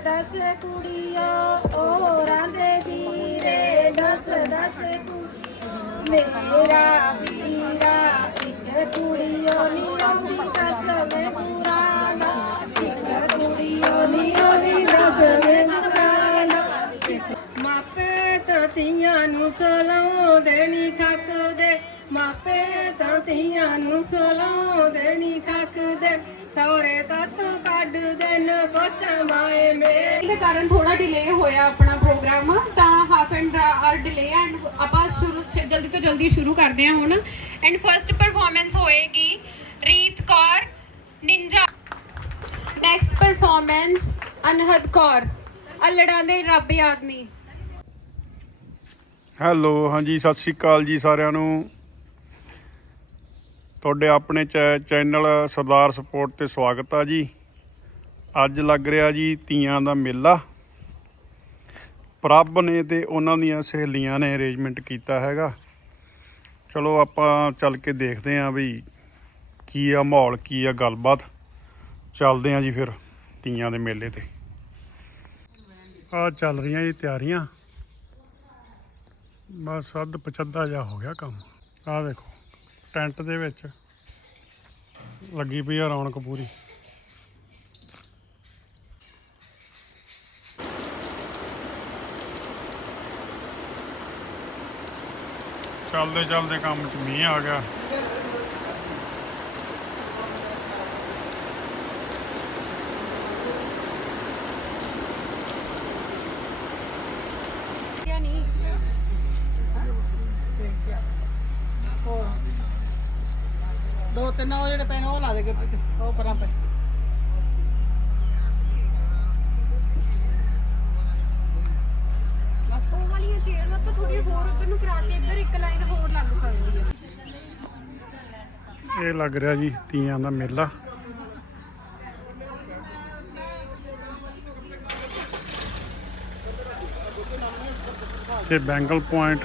ਦਸ ਕੁੜੀਆਂ, ਹੋਰਾਂ ਦੇ ਵੀਰੇ, ਦਸ ਦਸ ਕੁੜੀਆਂ। ਮੇਰਾ ਵੀਰਾ, ਇੱਕ ਕੁੜੀਓ ਨੀ ਆਉਂਦੀ ਦਸਵੇਂ ਪੁਰਾਣਾ। ਇੱਕ ਕੁੜੀਓ ਨੀ ਆਉਂਦੀ ਦਸਵੇਂ ਪੁਰਾਣਾ। ਮਾਪੇ ਤਾਂ ਧੀਆਂ ਨੂੰ ਸਲਾਉਂਦੇ ਦੇਣੀ ਥੱਕਦੇ। ਮਾਪੇ ਤਾਂ ਧੀਆਂ ਨੂੰ ਸਲਾਉਂਦੇ ਦੇਣੀ ਥੱਕਦੇ। ਸੌਰੇ ਕਾਰਨ ਥੋੜਾ ਡਿਲੇ ਹੋਇਆ ਆਪਣਾ ਪ੍ਰੋਗਰਾਮ ਤਾਂ half an hour delay and ਆਪਾਂ ਸ਼ੁਰੂ ਜਲਦੀ ਤੋਂ ਜਲਦੀ ਸ਼ੁਰੂ ਕਰਦੇ ਹਾਂ ਹੁਣ। ਐਂਡ ਫਰਸਟ ਪਰਫਾਰਮੈਂਸ ਹੋਏਗੀ ਰੀਤ ਕੌਰ ਨਿੰਜਾ। ਨੈਕਸਟ ਪਰਫਾਰਮੈਂਸ ਅਨਹਦ ਕੌਰ ਅਲੜਾਂ ਦੇ ਰੱਬ ਆਦਮੀ। ਹੈਲੋ ਹਾਂਜੀ ਸਤਿ ਸ਼੍ਰੀ ਅਕਾਲ ਜੀ ਸਾਰਿਆਂ ਨੂੰ। ਤੁਹਾਡੇ ਆਪਣੇ ਚੈਨਲ ਸਰਦਾਰ ਸਪੋਰਟ ਤੇ ਸਵਾਗਤ ਆ ਜੀ। ਅੱਜ ਲੱਗ ਰਿਹਾ ਜੀ ਤੀਆਂ ਦਾ ਮੇਲਾ। ਪ੍ਰਭ ਨੇ ਤੇ ਉਹਨਾਂ ਦੀਆਂ ਸਹੇਲੀਆਂ ਨੇ ਅਰੇਂਜਮੈਂਟ ਕੀਤਾ ਹੈਗਾ। ਚਲੋ ਆਪਾਂ ਚੱਲ ਕੇ ਦੇਖਦੇ ਆਂ ਵੀ ਕੀ ਆ ਮਾਹੌਲ, ਕੀ ਆ ਗੱਲਬਾਤ। ਚੱਲਦੇ ਆਂ ਜੀ ਫਿਰ ਤੀਆਂ ਦੇ ਮੇਲੇ ਤੇ। ਆ ਚੱਲ ਰਹੀਆਂ ਜੀ ਤਿਆਰੀਆਂ। ਬਸ ਅੱਧ ਪਚੱਦਾ ਜਾ ਹੋ ਗਿਆ ਕੰਮ। ਆਹ ਦੇਖੋ, ਟੈਂਟ ਦੇ ਵਿੱਚ ਲੱਗੀ ਪਈ ਆ ਰੌਣਕ ਪੂਰੀ। ਚੱਲਦੇ ਚੱਲਦੇ ਕੰਮ 'ਚ ਮੀਂਹ ਆ ਗਿਆ। ਦੋ ਤਿੰਨ ਉਹ ਜਿਹੜੇ ਪੈਣ ਉਹ ਲਾ ਦੇ ਉਹ ਪਰਾਂ ਪੈ ਬਸ ਉਹ ਵਾਲੀਆਂ ਚੇਅਰ ਆਪਾਂ ਥੋੜੀ ਹੋਰ ਉੱਧਰ ਨੂੰ ਕਰਾ ਕੇ ਇੱਧਰ ਇੱਕ ਲਾਈਨ ਹੋਰ ਲੱਗ ਸਕਦੀ ਹੈ ਇਹ ਲੱਗ ਰਿਹਾ ਜੀ ਤੀਆਂ ਦਾ ਮੇਲਾ। ਤੇ ਬੈਂਗਲ ਪੁਆਇੰਟ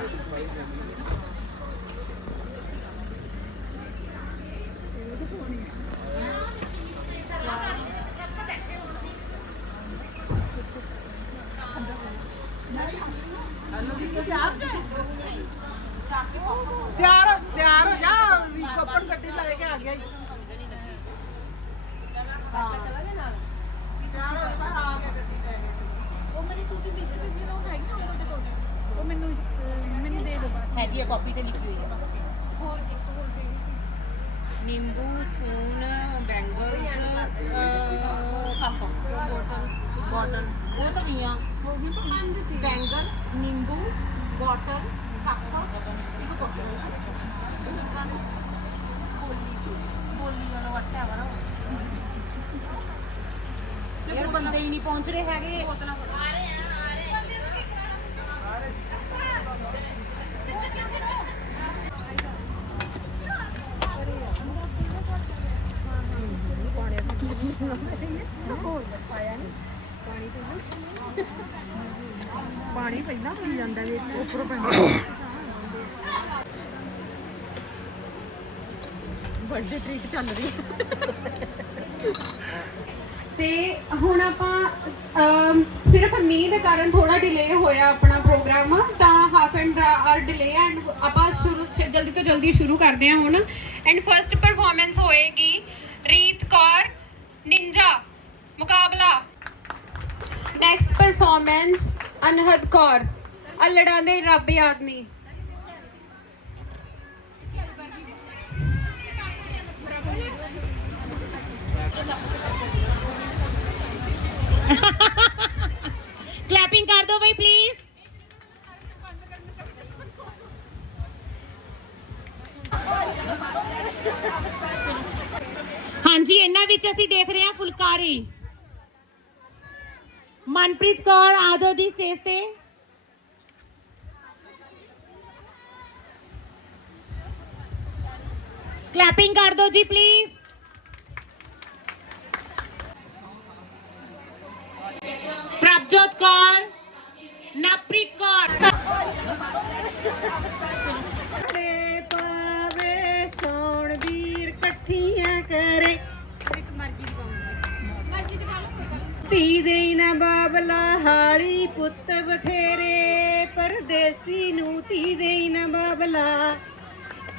ਤਿਆਰ ਤਿਆਰ ਹੋ ਜਾ ਕੱਪੜ ਗੱਡੀ ਲੈ ਕੇ ਆ ਗਿਆ ਜੀ ਤਿਆਰ ਹੋ ਜਾ ਆ ਗਿਆ ਗੱਡੀ ਲੈ ਕੇ ਉਹ ਮੇਰੀ ਤੁਸੀਂ ਮਿਸ ਵੀ ਜਿਹਨੂੰ ਹੈਗੀ ਨਾ ਉਹਦੇ ਕੋਲ ਉਹ ਮੈਨੂੰ ਅਹ, ਮੈਨੂੰ ਦੇ ਦਿਓ ਬਾਅਦ ਹੈਗੀ ਹੈ ਕਾਪੀ ਤੇ ਲਿਖੀ ਹੋਈ ਹੈ ਹੋਰ ਇੱਕ ਹੋਰ ਜਿਹੜੀ ਸੀ ਨਿੰਬੂ ਸਪੂਨ ਬੈਂਗਲ ਕੱਪ ਬੋਟਲ ਉਹ ਤਾਂ ਵੀਆਂ ਹੋ ਗਈ ਪੰਜ ਸੀ ਬੈਂਗਲ ਨਿੰਬੂ ਬੋਟਲ ਕੱਪ ਇੱਕ ਬੋਟਲ ਬੋਲੀ ਵਾਲਾ ਵੱਟਾ ਵਾਲਾ ਇਹ ਬੰਦੇ ਹੀ ਨਹੀਂ ਪਹੁੰਚ ਰਹੇ ਹੈਗੇ। ਬੋਤਲਾਂ ਫੜੋ। ਪਾਣੀ ਪਹਿਲਾਂ ਪੀ ਜਾਂਦਾ ਵੀ ਉੱਪਰੋਂ ਪੈਂਦਾ। ਬਰਥਡੇ ਟ੍ਰੀਟ ਚੱਲ ਰਹੀ ਤੇ ਹੁਣ ਆਪਾਂ ਅਮ, ਸਿਰਫ ਮੀਂਹ ਦੇ ਕਾਰਨ ਥੋੜਾ ਡਿਲੇ ਹੋਇਆ ਆਪਣਾ ਪ੍ਰੋਗਰਾਮ ਤਾਂ half an hour delay and ਆਪਾਂ ਸ਼ੁਰੂ ਚ- ਜਲਦੀ ਤੋਂ ਜਲਦੀ ਸ਼ੁਰੂ ਕਰਦੇ ਹਾਂ ਹੁਣ। ਐਂਡ ਫਰਸਟ ਪਰਫਾਰਮੈਂਸ ਹੋਏਗੀ ਰੀਤ ਕੌਰ ਨਿੰਜਾ ਮੁਕਾਬਲਾ। ਨੈਕਸਟ ਪਰਫਾਰਮੈਂਸ ਅਨਹਦ ਕੌਰ ਅਲੜਾਂ ਦੇ ਰੱਬ ਆਦਮੀ ਕਲੈਪਿੰਗ ਕਰ ਦਿਓ ਬਈ ਪਲੀਜ਼ ਹਾਂਜੀ ਇਹਨਾਂ ਵਿੱਚ ਅਸੀਂ ਦੇਖ ਰਹੇ ਹਾਂ ਫੁਲਕਾਰੀ ਮਨਪ੍ਰੀਤ ਕੌਰ ਆ ਜੀ ਸਟੇਜ ਤੇ। ਕਲੈਪਿੰਗ ਕਰ ਦਿਓ ਜੀ ਪਲੀਜ਼ ਪੁੱਤ ਬਥੇਰੇ, ਪਰਦੇਸੀ ਨੂੰ ਧੀ ਦੇਈ ਨਾ ਬਾਬਲਾ।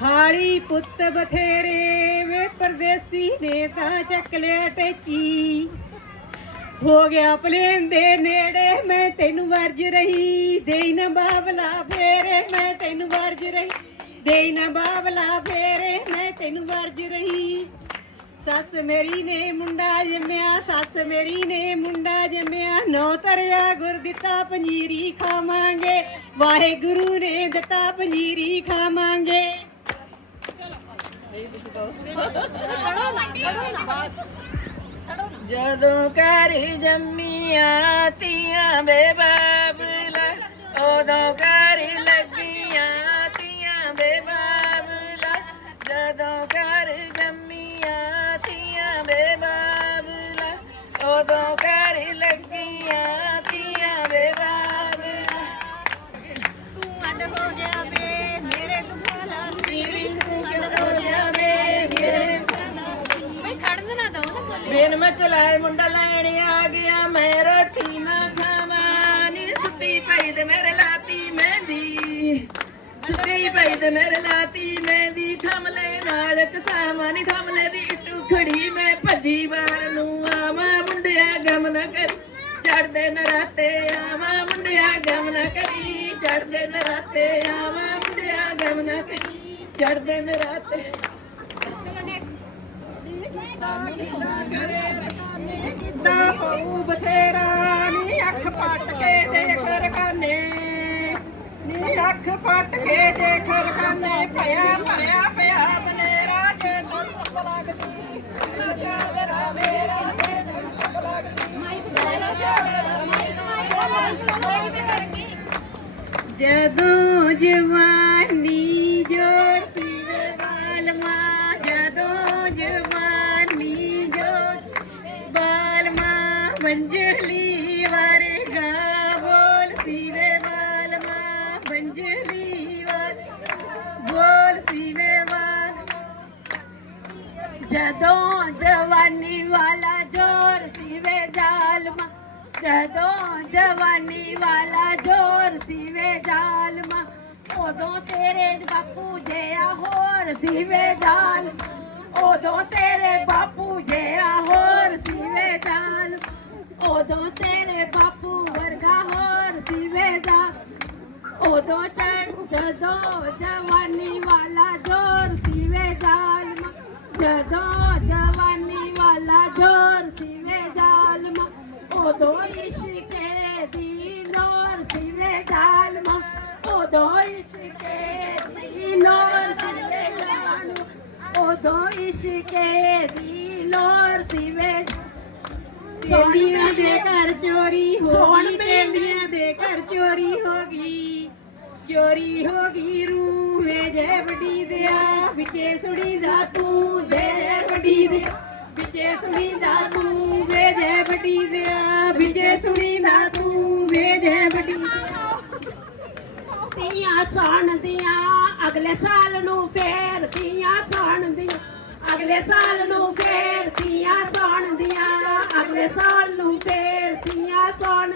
ਹਾਲੀ ਪੁੱਤ ਬਥੇਰੇ, ਵੇ ਪਰਦੇਸੀ ਨੇ ਤਾਂ ਚੱਕ ਲਿਆ ਟੈਚੀ। ਹੋ ਗਿਆ ਪਲੇਨ ਦੇ ਨੇੜੇ, ਮੈਂ ਤੈਨੂੰ ਵਰਜ ਰਹੀ। ਦੇਈ ਨਾ ਬਾਬਲਾ ਫੇਰੇ, ਮੈਂ ਤੈਨੂੰ ਵਰਜ ਰਹੀ। ਦੇਈ ਨਾ ਬਾਬਲਾ ਫੇਰੇ, ਮੈਂ ਤੈਨੂੰ ਵਰਜ ਰਹੀ। ਸੱਸ ਮੇਰੀ ਨੇ ਮੁੰਡਾ ਜੰਮਿਆ, ਸੱਸ ਮੇਰੀ ਨੇ ਮੁੰਡਾ ਜੰਮਿਆ। ਨੌ ਤਰਿਆ ਗੁਰ ਦਿੱਤਾ, ਪੰਜੀਰੀ ਖਾਵਾਂਗੇ। ਵਾਹਿਗੁਰੂ ਨੇ ਦਿੱਤਾ, ਪੰਜੀਰੀ ਖਾਵਾਂਗੇ। ਜਦੋਂ ਘਰ ਜੰਮੀਆਂ ਤੀਆਂ ਬੇਬਾ ਤੇ ਮੇਰੇ ਲਾਤੀ ਮਹਿੰਦੀ ਥਮਲੇ ਨਾਲ, ਕਸਾਵਾਂ ਥਮਲੇ ਦੀ ਟੁਖੜੀ ਮੈਂ ਭੱਜੀ ਬਾਰ ਨੂੰ, ਆਵਾਂ ਮੁੰਡਿਆ ਗਮ ਨਾ ਕਰ। ਚੜਦੇ ਨਰਾਤੇ, ਆਵਾਂ ਮੁੰਡਿਆ ਗਮ ਨਾ ਕਰੀ। ਚੜਦੇ ਨਰਾਤੇ, ਆਵਾਂ ਮੁੰਡਿਆ ਗਮ ਨਾ ਕਰੀ। ਚੜਦੇ ਨਰਾਤੇ। ਕਿੱਦਾਂ ਪਊ ਬਥੇਰਾ, ਨੀ ਅੱਖ ਪੱਟ ਕੇ ਦੇਖ ਰਕਾਨੇ। ਨੀ ਅੱਖ ਪੱਟ ਕੇ ਦੇਖ ਰਕਾਨੇ ਪਿਆ ਪਿਆ ਬਨੇਰਾ ਜੇ ਧੁੱਪ ਲੱਗਦੀ ਨਾ ਚਾਦਰਾ ਮੇਰਾ ਜੇ ਧੁੱਪ ਲੱਗਦੀ ਨਾ ਚਾਦਰਾ ਜਦੋਂ ਜਵਾਨੀ ਜੋ ਸੀ ਬਾਲਮਾ, ਜਦੋਂ ਜਵਾਨੀ ਜੋਰ ਬਾਲਮਾ ਮੰਜਲੀ ਵਰਗਾ ਬੋਲ ਸੀ ਜਦੋਂ ਜਵਾਨੀ ਵਾਲਾ ਜੋਰ ਸੀ ਜ਼ਾਲਮਾ, ਜਦੋਂ ਜਵਾਨੀ ਵਾਲਾ ਜੋਰ ਸੀ ਵੇ ਜ਼ਾਲਮਾ, ਉਦੋਂ ਤੇਰੇ ਬਾਪੂ ਜਿਆ ਹੋਰ ਸੀ ਵੇ ਉਦੋਂ ਤੇਰੇ ਬਾਪੂ ਜਿਆ ਹੋਰ ਸੀ ਵੇ ਉਦੋਂ ਤੇਰੇ ਬਾਪੂ ਵਰਗਾ ਹੋਰ ਸੀ ਵੇ ਉਦੋਂ ਚੜ ਜਦੋਂ ਜਵਾਨੀ ਵਾਲਾ ਜੋਰ ਸੀ ਜਦੋਂ ਜਵਾਨੀ ਵਾਲਾ ਜੋਰ ਸੀ ਵੇ ਜ਼ਾਲਮਾ ਉਦੋਂ ਇਸ਼ਕੇ ਦੀ ਲੋਰ ਸੀ ਵੇ ਜ਼ਾਲਮਾ। ਉਦੋਂ ਇਸ਼ਕੇ ਦੀ ਲੋਰ ਸੀ ਵੇ ਜ਼ਾਲਮਾ। ਉਦੋਂ ਇਸ਼ਕੇ ਦੀ ਲੋਰ ਸੀ ਵੇ ਸੋਨੀਆ ਦੇ ਘਰ ਚੋਰੀ ਹੋ ਗਈ ਤੇਲੀਆਂ ਦੇ ਘਰ ਚੋਰੀ ਹੋ ਗਈ। ਚੋਰੀ ਹੋ ਗਈ, ਰੂਹ ਵੇ ਜੇ ਵੱਡੀ ਦਿਆ। ਵਿੱਚੇ ਸੁਣੀ ਦਾ ਤੂੰ ਜੇ ਵੱਡੀ ਦਿਆ। ਵਿੱਚੇ ਸੁਣੀ ਦਾ ਤੂੰ ਵੇ ਜੇ ਵੱਡੀ ਦਿਆ। ਵਿੱਚੇ ਸੁਣੀ ਦਾ ਤੂੰ ਵੇ ਜੇ ਵੱਡੀ ਤੀਆਂ ਸਾਣ ਦੀਆਂ ਅਗਲੇ ਸਾਲ ਨੂੰ ਫੇਰ ਤੀਆਂ ਸਾਣ ਦੀਆਂ ਅਗਲੇ ਸਾਲ ਨੂੰ ਫੇਰ ਤੀਆਂ ਸਾਣ ਦੀਆਂ ਅਗਲੇ ਸਾਲ ਨੂੰ ਫੇਰ ਤੀਆਂ ਸਾਣ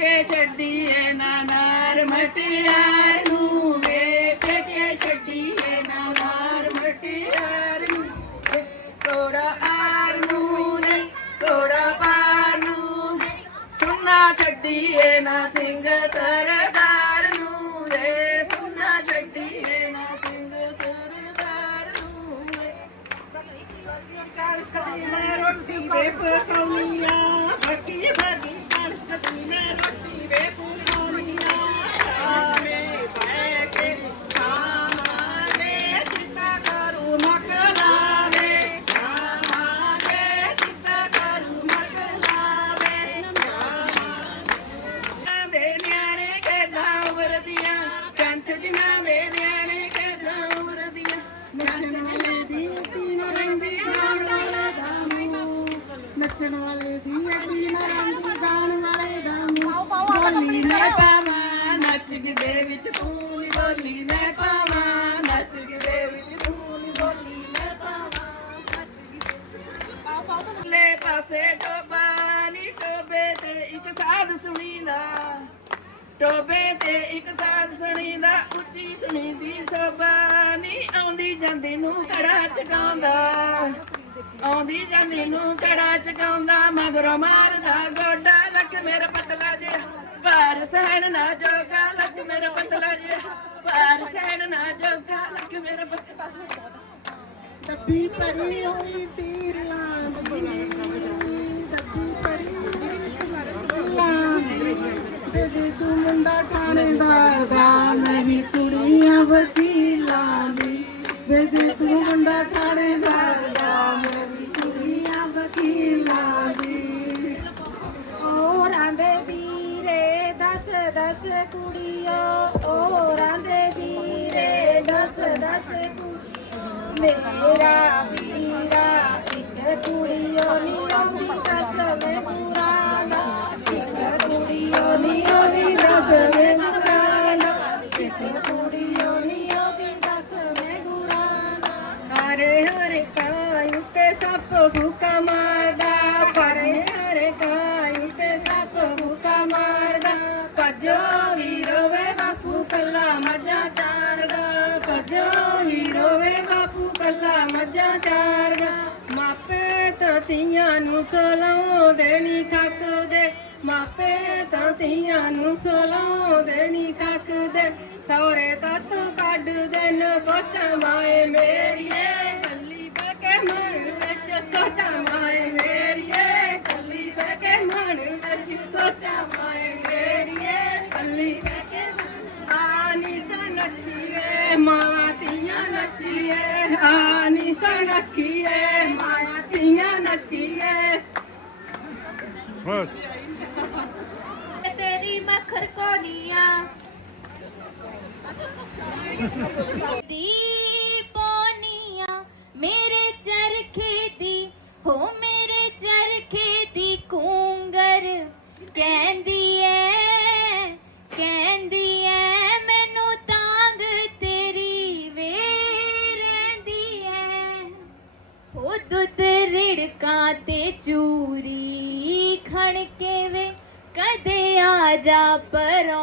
ਕੇ ਛੱਡੀਏ ਨਾ ਨਾਰ ਮਟਿਆਰ ਨੂੰ ਵੇਖ ਕੇ ਛੱਡੀਏ ਨਾ ਨਾਰ ਮਟਿਆਰ ਨੂੰ। ਤੋੜਾ ਆਰ ਨੂੰ ਨਹੀਂ ਤੋੜਾ ਪਾਰ ਨੂੰ ਨਹੀਂ ਸੁਣਾ ਛੱਡੀਏ ਨਾ ਸਿੰਘ ਸਰਦਾਰ ਨੂੰ ਰੇ ਸੁਣਾ ਛੱਡੀਏ ਨਾ ਸਿੰਘ ਸਰਦਾਰ ਨੂੰ ਰੇ ਦੀ ਰੋਟੀ ਵੇ ਪਕਾਉਣੀਆਂ ਬਾਕੀ ਬਾਕੀ ਨੱਚਣ ਵਾਲੇ ਦੀ ਅੱਡੀ ਰੰਗੀ ਗਾਣ ਵਾਲੇ ਦਾ ਮੂੰਹ। ਬੋਲੀ ਮੈਂ ਪਾਵਾਂ ਨੱਚ ਦੇ ਵਿੱਚ ਤੂੰ ਨੀ ਬੋਲੀ ਮੈਂ ਪਾਵਾਂ ਨੱਚ ਦੇ ਵਿੱਚ ਤੂੰ ਨੀ ਬੋਲੀ ਮੈਂ ਪਾਵਾਂ ਲੈ ਪਾਸ ਟੋਬਾ ਨੀ ਟੋਬੇ ਤੇ ਇੱਕ ਸਾਧ ਸੁਣੀਦਾ। ਟੋਬੇ ਤੇ ਇੱਕ ਸਾਧ ਸੁਣੀਦਾ ਉੱਚੀ ਸੁਣੀਦੀ ਸੋਭਾ ਨੀ ਆਉਂਦੀ ਜਾਂਦੀ ਨੂੰ ਕੜਾ ਚਕਾਉਂਦਾ ਆਉਂਦੀ ਜਾਂਦੀ ਨੂੰ ਕੜਾ ਚਕਾਉਂਦਾ, ਮਗਰੋਂ ਮਾਰਦਾ ਗੋਡਾ। ਲੱਗ ਮੇਰਾ ਪਤਲਾ ਜਿਹਾ, ਭਾਰ ਸਹਿਣ ਨਾ ਜੋਗਾ। ਲੱਗ ਮੇਰਾ ਪਤਲਾ ਜਿਹਾ, ਭਾਰ ਸਹਿਣ ਨਾ ਜੋਗਾ। ਲੱਗ ਮੇਰਾ ਪਤਲਾ ਡੱਬੀ ਭਰੀ ਹੋਈ ਤੀਰਾਂ ਡੱਬੀ ਭਰੀ ਤੇ ਜੇ ਤੂੰ ਮੁੰਡਾ ਥਾਣੇਦਾਰ ਦਾ ਮੈਂ ਵੀ ਕੁੜੀਆਂ ਵਕੀਲਾਂ ਦੀ। ਵੇ ਜੇ ਤੂੰ ਮੁੰਡਾ ਥਾਣੇਦਾਰ ਦਸ ਦਸ ਕੁੜੀਆਂ, ਹੋਰਾਂ ਦੇ ਵੀਰੇ, ਦਸ ਦਸ ਕੁੜੀਆਂ। ਮੇਰਾ ਵੀਰਾ, ਇੱਕ ਕੁੜੀਓ ਨੀ ਆਉਂਦੀ, ਦਸ ਮੈਂ ਪੁਰਾਣਾ ਇੱਕ ਕੁੜੀਓ ਨੀ ਆਉਂਦੀ, ਦਸ ਮੈਂ ਪੁਰਾਣਾ ਇੱਕ ਕੁੜੀਓ ਨੀ ਆਉਂਦੀ, ਦਸ ਮੈਂ ਪੁਰਾਣਾ ਹਰੇ ਹਰੇ ਕਾਇ ਤੇ ਸੱਪ ਭੁਕਾ ਧੀਆਂ ਨੂੰ ਸਲਾਉ ਦੇਣੀ ਥੱਕਦੇ ਮਾਪੇ ਤਾਂ ਧੀਆਂ ਨੂੰ ਸਲਾਉ ਦੇਣੀ ਥੱਕਦੇ ਸੌਰੇ ਕੱਤ ਕੱਢਦੇ ਦੇਨ ਕੋਚਾ ਮਾਏ ਮੇਰੀਏ। ਕੱਲੀ ਬਹਿ ਕੇ ਮਨ ਵਿੱਚ ਸੋਚਾ ਮਾਏ ਮੇਰੀਏ। ਕੱਲੀ ਬਹਿ ਕੇ ਮਨ ਵਿੱਚ ਸੋਚਾ ਮਾਏ ਮੇਰੀਏ। ਕੱਲੀ ਬਹਿ ਕੇ ਆਨੀ ਸਨਖੀਏ। ਮਾਂ ਤੀਆਂ ਨੱਚੀਏ ਆਨੀ ਸਨਖੀਏ। ਮਾਂ ਤੀਆਂ ਨੱਚੀਏ ਬਸ ਤੇਰੀ ਮੱਖਰ ਕੋਨੀਆਂ ਦੀਪੋਨੀਆਂ ਰਿੜਕਾਂ ਚੂਰੀ ਖਣ ਕੇ ਵੇ ਕਦੇ ਆ ਜਾ ਪਰੋਣਾ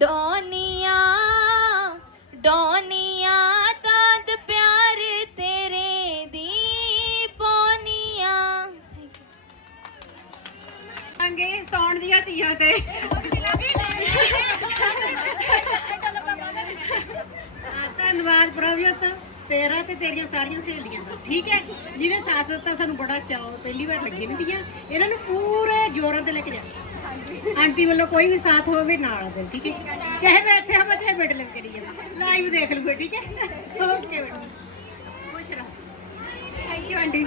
ਡੋਨੀਆਂ ਡੋਨੀਆਂ ਤਦ ਪਿਆਰ ਤੇਰੇ ਦੀ ਪੋਨੀਆਂ। ਆਂਗੇ ਸੌਣ ਦੀਆਂ ਤੀਆਂ ਤੇ। ਧੰਨਵਾਦ ਪ੍ਰਭਜੋਤ। ਤੇਰਾ ਤੇ ਤੇਰੀਆਂ ਸਾਰੀਆਂ ਸਹੇਲੀਆਂ ਦਾ। ਠੀਕ ਹੈ, ਜਿਹਨੇ ਸਾਥ ਦਿੱਤਾ, ਸਾਨੂੰ ਬੜਾ ਚਾਅ। ਪਹਿਲੀ ਵਾਰ ਲੱਗੀ ਨਹੀਂ ਦੀਆਂ ਇਹਨਾਂ ਨੂੰ ਪੂਰੇ ਜ਼ੋਰਾਂ ਤੇ ਲੈ ਕੇ ਜਾ। ਆਂਟੀ ਵੱਲੋਂ ਕੋਈ ਵੀ ਸਾਥ ਹੋਵੇ ਨਾਲ ਜਾਓ, ਠੀਕ ਹੈ? ਚਾਹੇ ਮੈਂ ਇੱਥੇ ਹਾਂ ਚਾਹੇ ਬੈਠ ਲੈ ਕਰੀ ਜਾਵਾਂ। ਲਾਈਵ ਦੇਖ ਲੂਗੇ ਠੀਕ ਹੈ? ਓਕੇ ਬੇਟਾ ਖੁਸ਼ ਰਹੋ। Thank you aunty.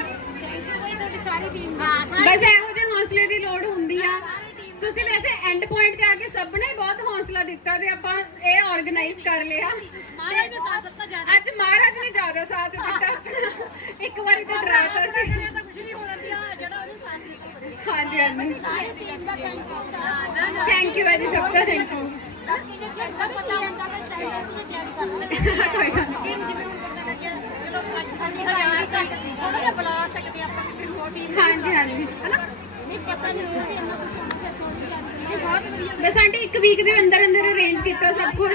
ਬਸ ਇਹੋ ਜਿਹੇ ਹੌਸਲੇ ਦੀ ਲੋੜ ਹੁੰਦੀ ਆ। ਤੁਸੀਂ ਵੈਸੇ ਐਂਡ ਪੁਆਇੰਟ ਤੇ ਆ ਕੇ ਸਭ ਨੇ ਬਹੁਤ ਹੌਸਲਾ ਦਿੱਤਾ ਤੇ ਆਪਾਂ ਇਹ ਆਰਗੇਨਾਈਜ਼ ਕਰ ਲਿਆ। ਮਹਾਰਾਜ ਨੇ ਸਾਥ ਦਿੱਤਾ ਅੱਜ ਮਹਾਰਾਜ ਨੇ ਜ਼ਿਆਦਾ ਸਾਥ ਦਿੱਤਾ ਇੱਕ ਵਾਰੀ ਤਾਂ ਡਰਾਤਾ ਸੀ ਥੈਂਕ ਯੂ ਜੀ ਸਭ ਦਾ ਥੈਂਕ ਯੂ ਹਾਂਜੀ ਹਾਂਜੀ। ਬਸ ਆਂਟੀ ਇੱਕ ਵੀਕ ਦੇ ਅੰਦਰ ਅੰਦਰ ਅਰੇਂਜ ਕੀਤਾ ਸਭ ਕੁਝ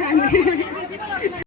ਹਾਂਜੀ।